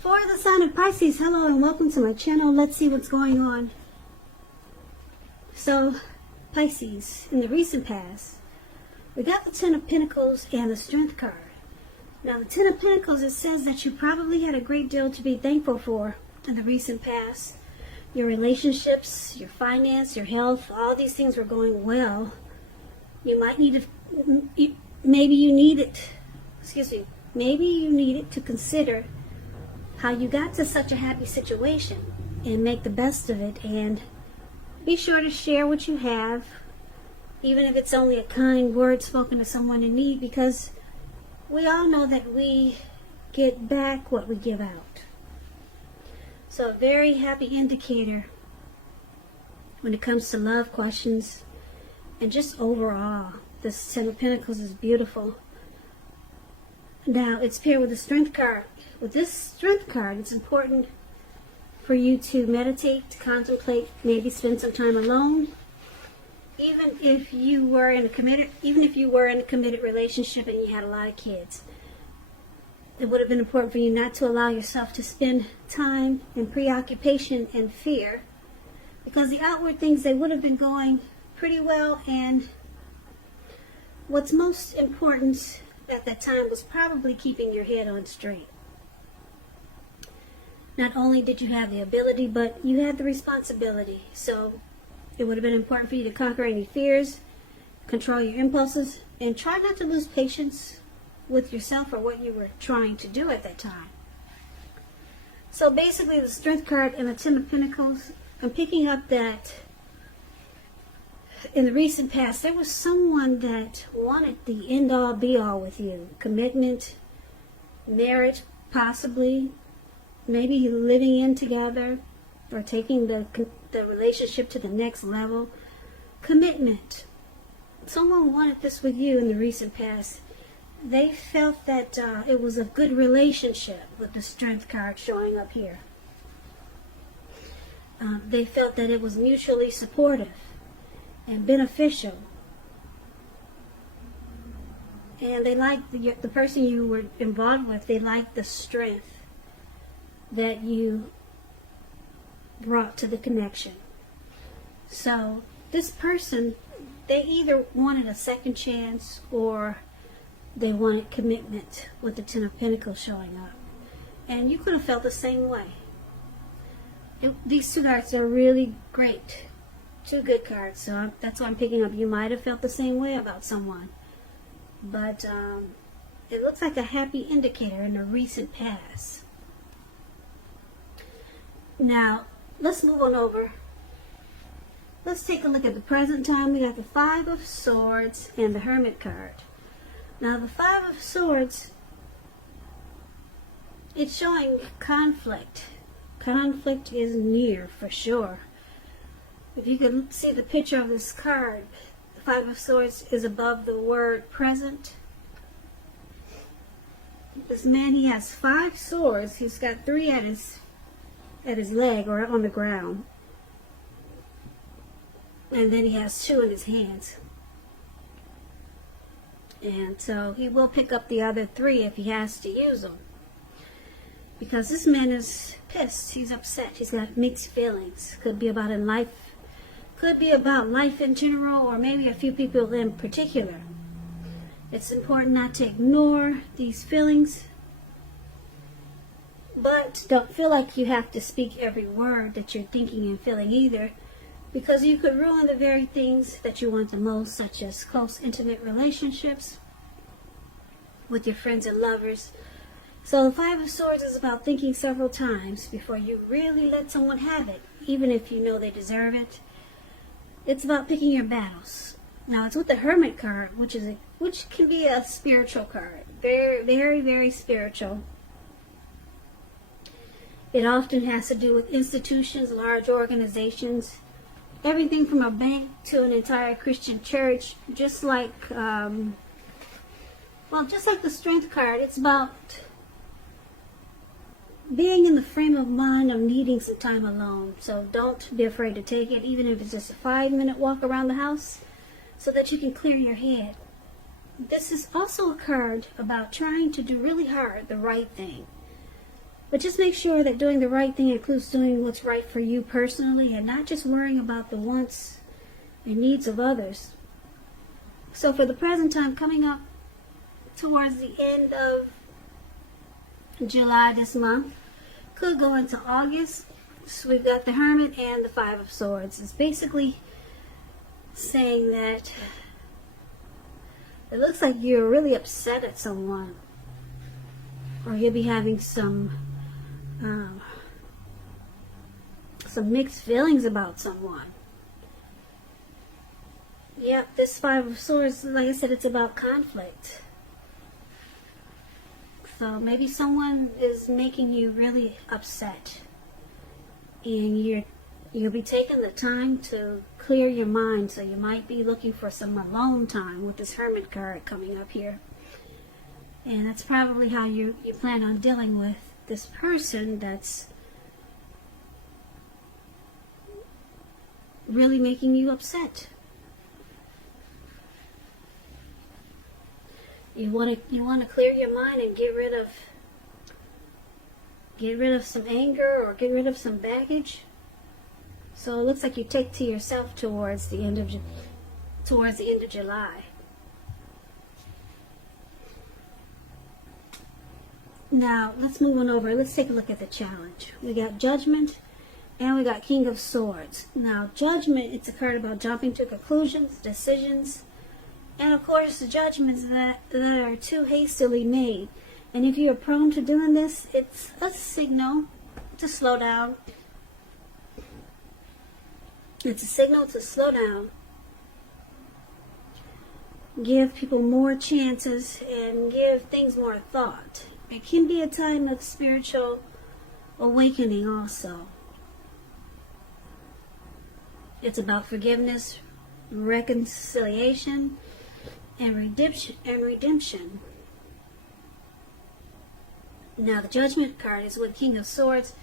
For the sign of Pisces, hello and welcome to my channel. Let's see what's going on. So, Pisces, in the recent past, we got the Ten of Pentacles and the Strength card. Now, the Ten of Pentacles, it says that you probably had a great deal to be thankful for in the recent past. Your relationships, your finance, your health, all these things were going well. You might need to, maybe you needed to consider how you got to such a happy situation and make the best of it, and be sure to share what you have, even if it's only a kind word spoken to someone in need, because we all know that we get back what we give out. So a very happy indicator when it comes to love questions and just overall. This Ten of Pentacles is beautiful. Now it's paired with the Strength card. With this Strength card, it's important for you to meditate, to contemplate, maybe spend some time alone. Even if you were in a committed relationship and you had a lot of kids, it would have been important for you not to allow yourself to spend time in preoccupation and fear, because the outward things, they would have been going pretty well, and what's most important at that time was probably keeping your head on straight. Not only did you have the ability, but you had the responsibility. So it would have been important for you to conquer any fears, control your impulses, and try not to lose patience with yourself or what you were trying to do at that time. So basically, the Strength card and the Ten of Pentacles, I'm picking up that in the recent past, there was someone that wanted the end-all, be-all with you. Commitment, marriage, possibly, maybe living in together, or taking the relationship to the next level. Commitment. Someone wanted this with you in the recent past. They felt that it was a good relationship with the Strength card showing up here. They felt that it was mutually supportive and beneficial. And they liked the person you were involved with. They liked the strength that you brought to the connection. So this person, they either wanted a second chance or they wanted commitment with the Ten of Pentacles showing up. And you could have felt the same way. These two cards are really great. Two good cards, so that's what I'm picking up. You might have felt the same way about someone. But it looks like a happy indicator in the recent past. Now, let's move on over. Let's take a look at the present time. We got the Five of Swords and the Hermit card. Now, the Five of Swords, it's showing conflict. Conflict is near, for sure. If you can see the picture of this card, the Five of Swords is above the word present. This man, he has 5 swords. He's got 3 at his leg or on the ground. And then he has 2 in his hands. And so he will pick up the other 3 if he has to use them. Because this man is pissed. He's upset. He's got mixed feelings. Could be about life in general, or maybe a few people in particular. It's important not to ignore these feelings, but don't feel like you have to speak every word that you're thinking and feeling either, because you could ruin the very things that you want the most, such as close, intimate relationships with your friends and lovers. So the Five of Swords is about thinking several times before you really let someone have it, even if you know they deserve it. It's about picking your battles. Now, it's with the Hermit card, which can be a spiritual card. Very, very, very spiritual. It often has to do with institutions, large organizations, everything from a bank to an entire Christian church. Just like the Strength card, it's about being in the frame of mind of needing some time alone. So don't be afraid to take it, even if it's just a 5-minute walk around the house, so that you can clear your head. This is also a card about trying to do really hard the right thing. But just make sure that doing the right thing includes doing what's right for you personally and not just worrying about the wants and needs of others. So for the present time, coming up towards the end of July this month, could go into August. So we've got the Hermit and the Five of Swords. It's basically saying that it looks like you're really upset at someone, or you'll be having some mixed feelings about someone. Yep, this Five of Swords, like I said, it's about conflict. So maybe someone is making you really upset, and you'll be taking the time to clear your mind. So you might be looking for some alone time with this Hermit card coming up here. And that's probably how you plan on dealing with this person that's really making you upset. You want to clear your mind and get rid of some anger or get rid of some baggage. So it looks like you take to yourself towards the end of July. Now let's move on over. Let's take a look at the challenge. We got Judgment and we got King of Swords. Now Judgment, it's a card about jumping to conclusions, decisions, and of course the judgments that are too hastily made. And if you're prone to doing this, it's a signal to slow down. It's a signal to slow down. Give people more chances and give things more thought. It can be a time of spiritual awakening also. It's about forgiveness, reconciliation, and redemption. Now the Judgment card is with King of Swords,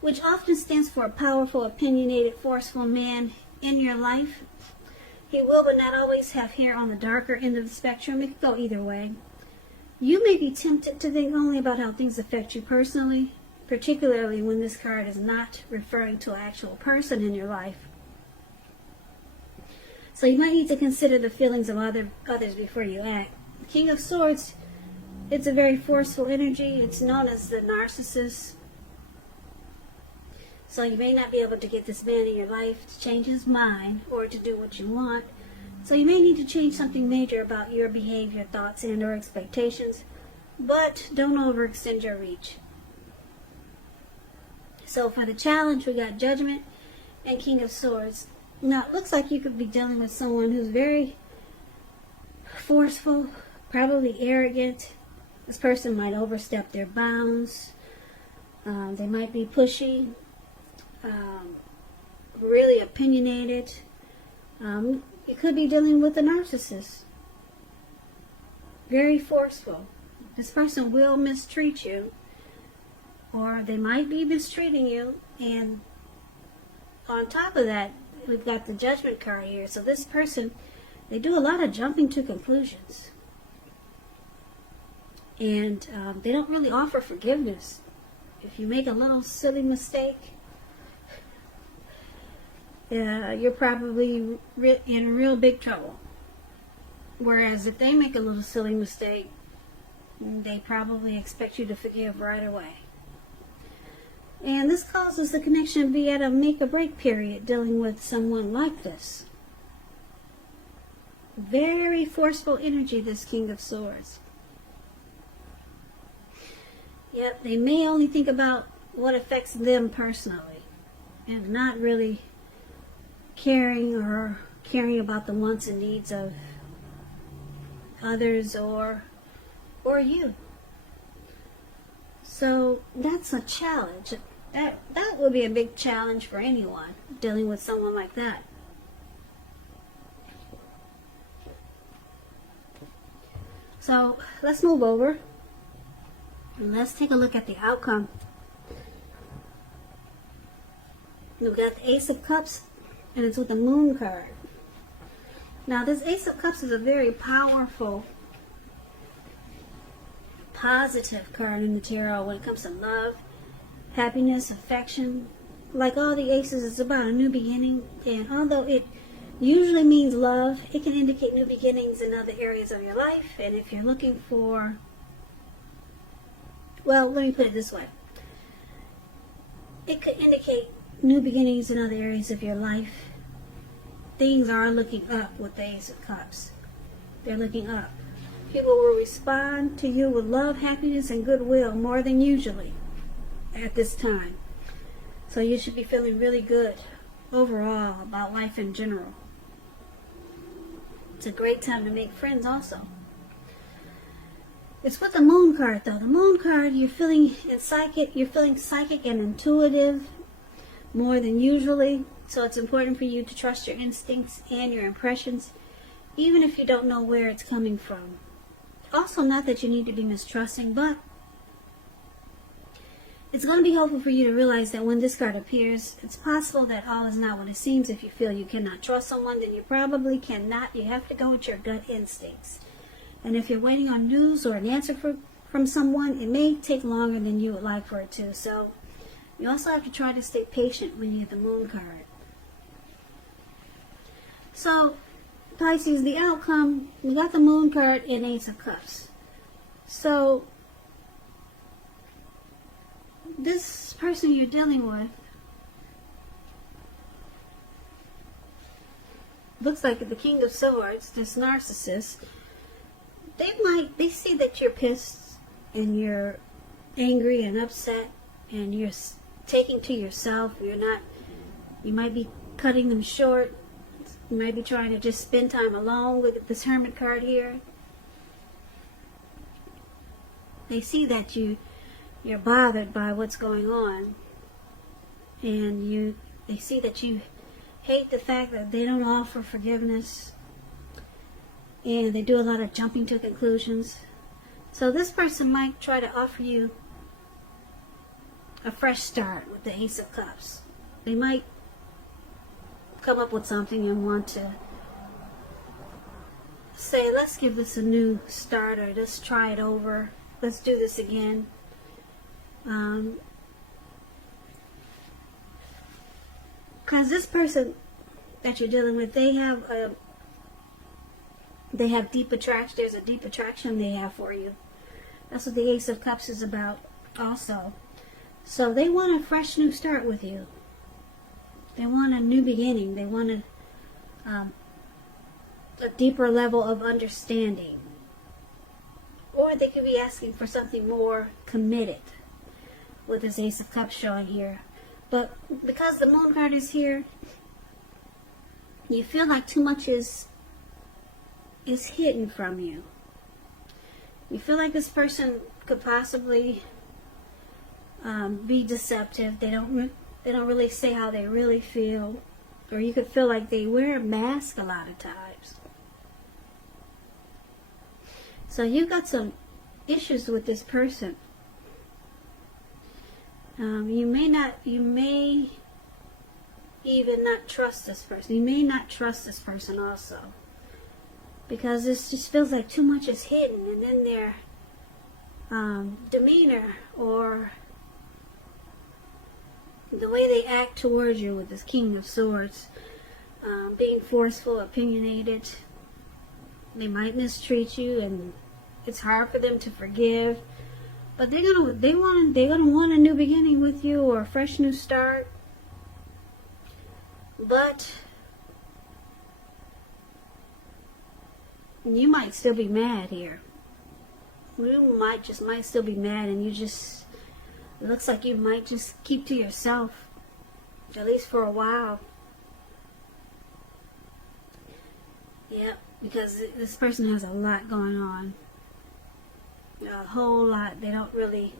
which often stands for a powerful, opinionated, forceful man in your life. He will but not always have hair on the darker end of the spectrum. It could go either way. You may be tempted to think only about how things affect you personally, particularly when this card is not referring to an actual person in your life. So you might need to consider the feelings of others before you act. King of Swords, it's a very forceful energy. It's known as the narcissist. So you may not be able to get this man in your life to change his mind or to do what you want. So you may need to change something major about your behavior, thoughts, and or expectations. But don't overextend your reach. So for the challenge, we got Judgment and King of Swords. Now it looks like you could be dealing with someone who's very forceful, probably arrogant. This person might overstep their bounds. They might be pushy, really opinionated. You could be dealing with a narcissist. Very forceful. This person will mistreat you, or they might be mistreating you. And on top of that, we've got the Judgment card here. So this person, they do a lot of jumping to conclusions. And they don't really offer forgiveness. If you make a little silly mistake, you're probably in real big trouble. Whereas if they make a little silly mistake, they probably expect you to forgive right away. And this causes the connection to be at a make or break period dealing with someone like this. Very forceful energy, this King of Swords. Yep, they may only think about what affects them personally and not really caring about the wants and needs of others or you. So that's a challenge. That would be a big challenge for anyone dealing with someone like that. So let's move over and let's take a look at the outcome. We've got the Ace of Cups, and it's with the Moon card. Now this Ace of Cups is a very powerful, positive card in the tarot when it comes to love happiness, affection. Like all the aces, it's about a new beginning. And although it usually means love, it can indicate new beginnings in other areas of your life. And if you're looking for, well, let me put it this way. It could indicate new beginnings in other areas of your life. Things are looking up with the Ace of Cups. They're looking up. People will respond to you with love, happiness, and goodwill more than usually at this time. So you should be feeling really good overall about life in general. It's a great time to make friends also. It's with the Moon card though. The Moon card, you're feeling psychic and intuitive more than usually. So it's important for you to trust your instincts and your impressions, even if you don't know where it's coming from. Also, not that you need to be mistrusting, but it's going to be helpful for you to realize that when this card appears, it's possible that all is not what it seems. If you feel you cannot trust someone, then you probably cannot. You have to go with your gut instincts. And if you're waiting on news or an answer from someone, it may take longer than you would like for it to. So you also have to try to stay patient when you get the Moon card. So, Pisces, the outcome, we got the Moon card and Ace of Cups. So, this person you're dealing with looks like the King of Swords, this narcissist. They see that you're pissed and you're angry and upset and you're taking to yourself. You might be cutting them short. You might be trying to just spend time alone. Look at this Hermit card here. They see that you're bothered by what's going on, and they see that you hate the fact that they don't offer forgiveness, and they do a lot of jumping to conclusions. So this person might try to offer you a fresh start with the Ace of Cups. They might come up with something and want to say, let's give this a new start, or let's try it over, let's do this again. Because this person that you're dealing with, they have deep attraction. There's a deep attraction they have for you. That's what the Ace of Cups is about also. So they want a fresh new start with you. They want a new beginning. They want a deeper level of understanding. Or they could be asking for something more committed with this Ace of Cups showing here. But because the Moon card is here, you feel like too much is hidden from you. You feel like this person could possibly be deceptive. They don't really say how they really feel, or you could feel like they wear a mask a lot of times. So you've got some issues with this person. You may even not trust this person. You may not trust this person also, because this just feels like too much is hidden, and then their demeanor or the way they act towards you with this King of Swords, being forceful, opinionated. They might mistreat you, and it's hard for them to forgive. But they're gonna want a new beginning with you, or a fresh new start. But you might still be mad here. You might still be mad, and it looks like you might just keep to yourself, at least for a while. Yeah, because this person has a lot going on. A whole lot. They don't really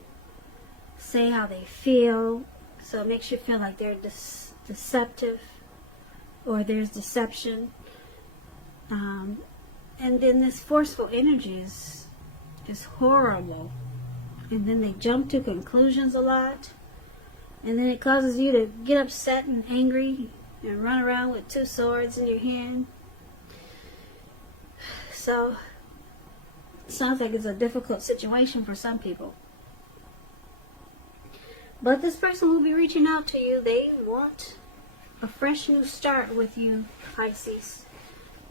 say how they feel, so it makes you feel like they're deceptive, or there's deception. And then this forceful energy is horrible. And then they jump to conclusions a lot, and then it causes you to get upset and angry and run around with two swords in your hand. So it sounds like it's a difficult situation for some people. But this person will be reaching out to you. They want a fresh new start with you, Pisces.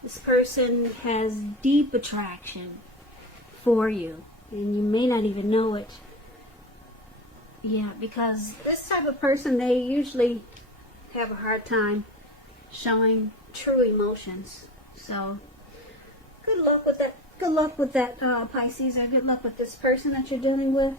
This person has deep attraction for you, and you may not even know it. Yeah, because this type of person, they usually have a hard time showing true emotions. So, good luck with that. Good luck with that, Pisces, or good luck with this person that you're dealing with.